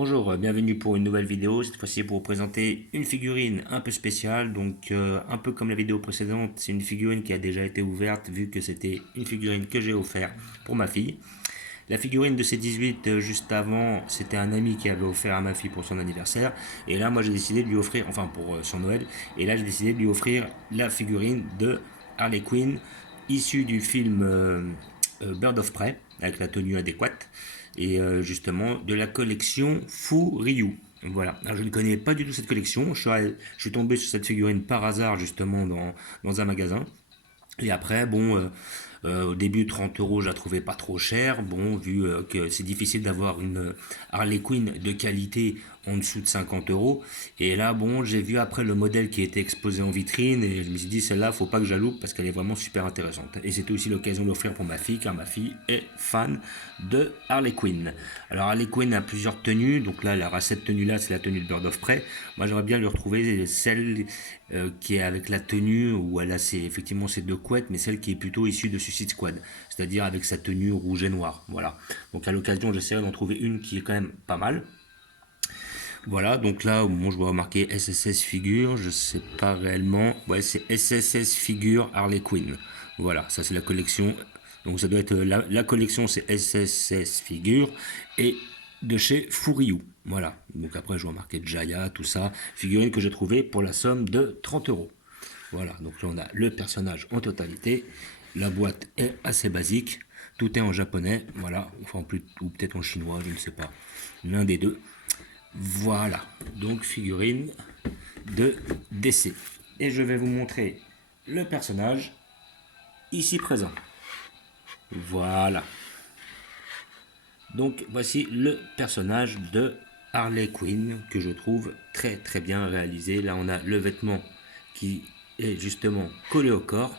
Bonjour, bienvenue pour une nouvelle vidéo. Cette fois-ci pour vous présenter une figurine un peu spéciale. Donc un peu comme la vidéo précédente, c'est une figurine qui a déjà été ouverte vu que c'était une figurine que j'ai offert pour ma fille. La figurine de C18 juste avant, c'était un ami qui avait offert à ma fille pour son anniversaire. Et là, moi j'ai décidé de lui offrir, enfin pour son Noël, et là j'ai décidé de lui offrir la figurine de Harley Quinn issue du film Bird of Prey avec la tenue adéquate et justement de la collection Fu Ryu. Voilà. Alors, je ne connais pas du tout cette collection. Je suis tombé sur cette figurine par hasard justement dans un magasin. Et après, bon, au début 30 euros, je la trouvais pas trop chère. Bon, vu que c'est difficile d'avoir une Harley Quinn de qualité en dessous de 50 euros. Et là, bon, j'ai vu après le modèle qui était exposé en vitrine et je me suis dit, celle-là, faut pas que je la loupe parce qu'elle est vraiment super intéressante. Et c'était aussi l'occasion de l'offrir pour ma fille, car ma fille est fan de Harley Quinn. Alors, Harley Quinn a plusieurs tenues. Donc là, elle aura cette tenue-là, c'est la tenue de Bird of Prey. Moi, j'aimerais bien lui retrouver celle qui est avec la tenue où elle a effectivement ses deux couettes, mais celle qui est plutôt issue de Suicide Squad, c'est-à-dire avec sa tenue rouge et noire. Voilà. Donc à l'occasion, j'essaierai d'en trouver une qui est quand même pas mal. Voilà, donc là, au moment où je vois marqué SSS Figure, je sais pas réellement. Ouais, c'est SSS Figure Harley Quinn. Voilà, ça c'est la collection. Donc ça doit être la collection, c'est SSS Figure et de chez Furiou. Voilà, donc après je vois marqué Jaya, tout ça. Figurine que j'ai trouvé pour la somme de 30 euros. Voilà, donc là on a le personnage en totalité. La boîte est assez basique. Tout est en japonais, voilà, enfin plus, ou peut-être en chinois, je ne sais pas. L'un des deux. Voilà, donc figurine de DC. Et je vais vous montrer le personnage ici présent. Voilà. Donc voici le personnage de Harley Quinn que je trouve très très bien réalisé. Là on a le vêtement qui est justement collé au corps.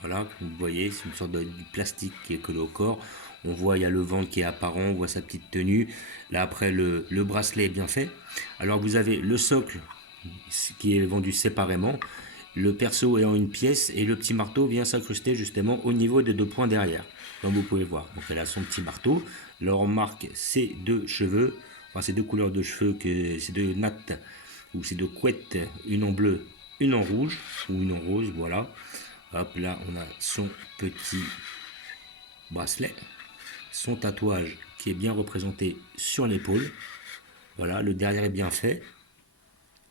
Voilà, comme vous voyez, c'est une sorte de plastique qui est collé au corps. On voit, il y a le ventre qui est apparent, on voit sa petite tenue. Là après, le bracelet est bien fait. Alors vous avez le socle qui est vendu séparément. Le perso est en une pièce et le petit marteau vient s'incruster justement au niveau des deux points derrière, comme vous pouvez voir. Donc elle a son petit marteau. Là on remarque ces deux cheveux, enfin ces deux couleurs de cheveux, ces deux nattes ou ces deux couettes, une en bleu, une en rouge ou une en rose, voilà. Hop, là on a son petit bracelet, son tatouage qui est bien représenté sur l'épaule. Voilà, le derrière est bien fait,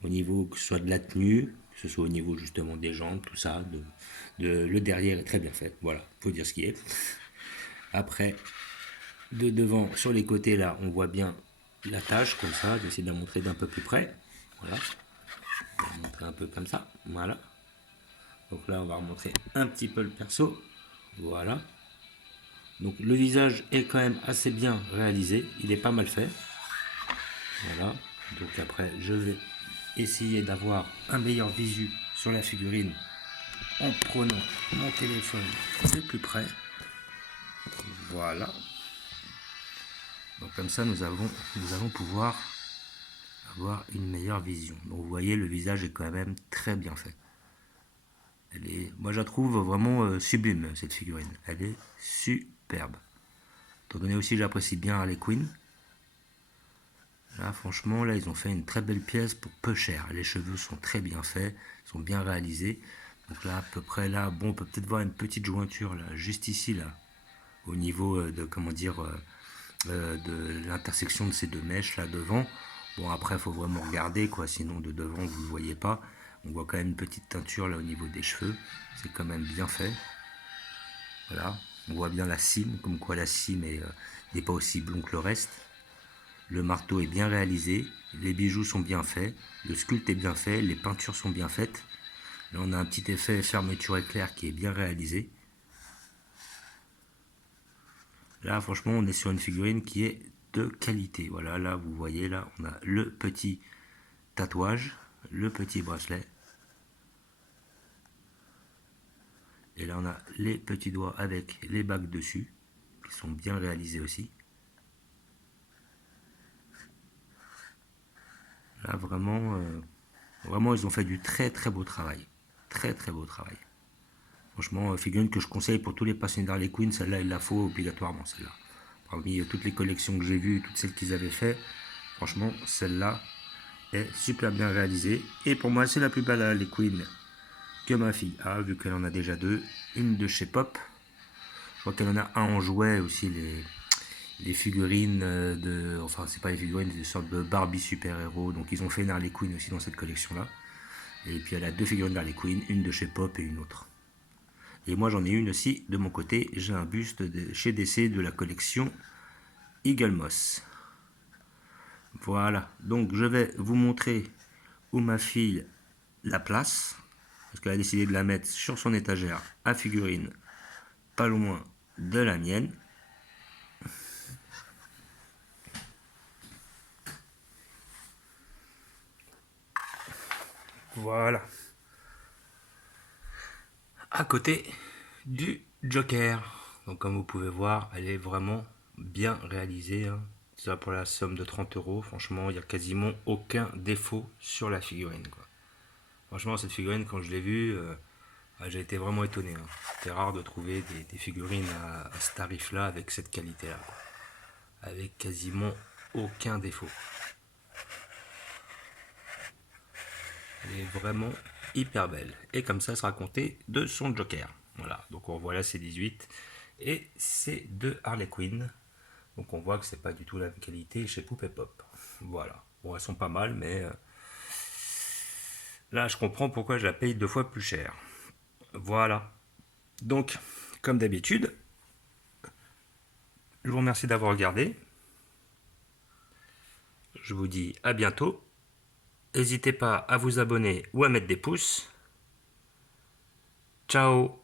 au niveau que ce soit de la tenue, que ce soit au niveau justement des jambes, tout ça. Le derrière est très bien fait, voilà, faut dire ce qui est. Après, de devant, sur les côtés là, on voit bien la tache comme ça, j'essaie de la montrer d'un peu plus près. Voilà, je vais montrer un peu comme ça, voilà. Donc là, on va remontrer un petit peu le perso, voilà. Donc le visage est quand même assez bien réalisé, il est pas mal fait. Voilà, donc après je vais essayer d'avoir un meilleur visu sur la figurine en prenant mon téléphone de plus près. Voilà. Donc comme ça nous allons pouvoir avoir une meilleure vision. Donc vous voyez, le visage est quand même très bien fait. Moi je la trouve vraiment sublime cette figurine. Elle est superbe. Étant donné aussi que j'apprécie bien Harley Quinn. Là franchement là ils ont fait une très belle pièce pour peu cher. Les cheveux sont très bien faits, sont bien réalisés. Donc là à peu près là, bon on peut peut-être voir une petite jointure là, juste ici là, au niveau de comment dire de l'intersection de ces deux mèches là devant. Bon après il faut vraiment regarder quoi, sinon de devant vous ne voyez pas. On voit quand même une petite teinture là au niveau des cheveux, c'est quand même bien fait. Voilà, on voit bien la cime, comme quoi la cime n'est pas aussi blond que le reste. Le marteau est bien réalisé, les bijoux sont bien faits, le sculpte est bien fait, les peintures sont bien faites. Là on a un petit effet fermeture éclair qui est bien réalisé. Là franchement on est sur une figurine qui est de qualité. Voilà, là vous voyez, là on a le petit tatouage, le petit bracelet. Et là on a les petits doigts avec les bagues dessus, qui sont bien réalisés aussi. Là vraiment, vraiment ils ont fait du très très beau travail. Très très beau travail. Franchement, figurine que je conseille pour tous les passionnés d'Harley Quinn, celle-là il la faut obligatoirement, celle-là. Parmi toutes les collections que j'ai vues, toutes celles qu'ils avaient fait, Franchement, celle-là est super bien réalisée. Et pour moi, c'est la plus belle Harley Quinn que ma fille a, vu qu'elle en a déjà deux. Une de chez Pop. Je crois qu'elle en a un en jouet aussi, les figurines de... Enfin, c'est pas les figurines, c'est des sortes de Barbie super-héros. Donc ils ont fait une Harley Quinn aussi dans cette collection-là. Et puis elle a deux figurines d'Harley Quinn, une de chez Pop et une autre. Et moi j'en ai une aussi de mon côté, j'ai un buste de chez DC de la collection Eagle Moss. Voilà, donc je vais vous montrer où ma fille la place, parce qu'elle a décidé de la mettre sur son étagère à figurines, pas loin de la mienne. Voilà. À côté du Joker. Donc comme vous pouvez voir, elle est vraiment bien réalisée. Hein. Ça pour la somme de 30 €. Franchement, il n'y a quasiment aucun défaut sur la figurine. Quoi. Franchement, cette figurine, quand je l'ai vue, j'ai été vraiment étonné. Hein. C'était rare de trouver des figurines à ce tarif-là avec cette qualité-là. Avec quasiment aucun défaut. Elle est vraiment hyper belle. Et comme ça sera compté de son Joker. Voilà, donc on voit là c'est 18 et c'est de Harley Quinn. Donc on voit que c'est pas du tout la même qualité chez Poupée Pop. Voilà. Bon, elles sont pas mal, mais là je comprends pourquoi je la paye 2 fois plus cher. Voilà. Donc, comme d'habitude, je vous remercie d'avoir regardé. Je vous dis à bientôt. N'hésitez pas à vous abonner ou à mettre des pouces. Ciao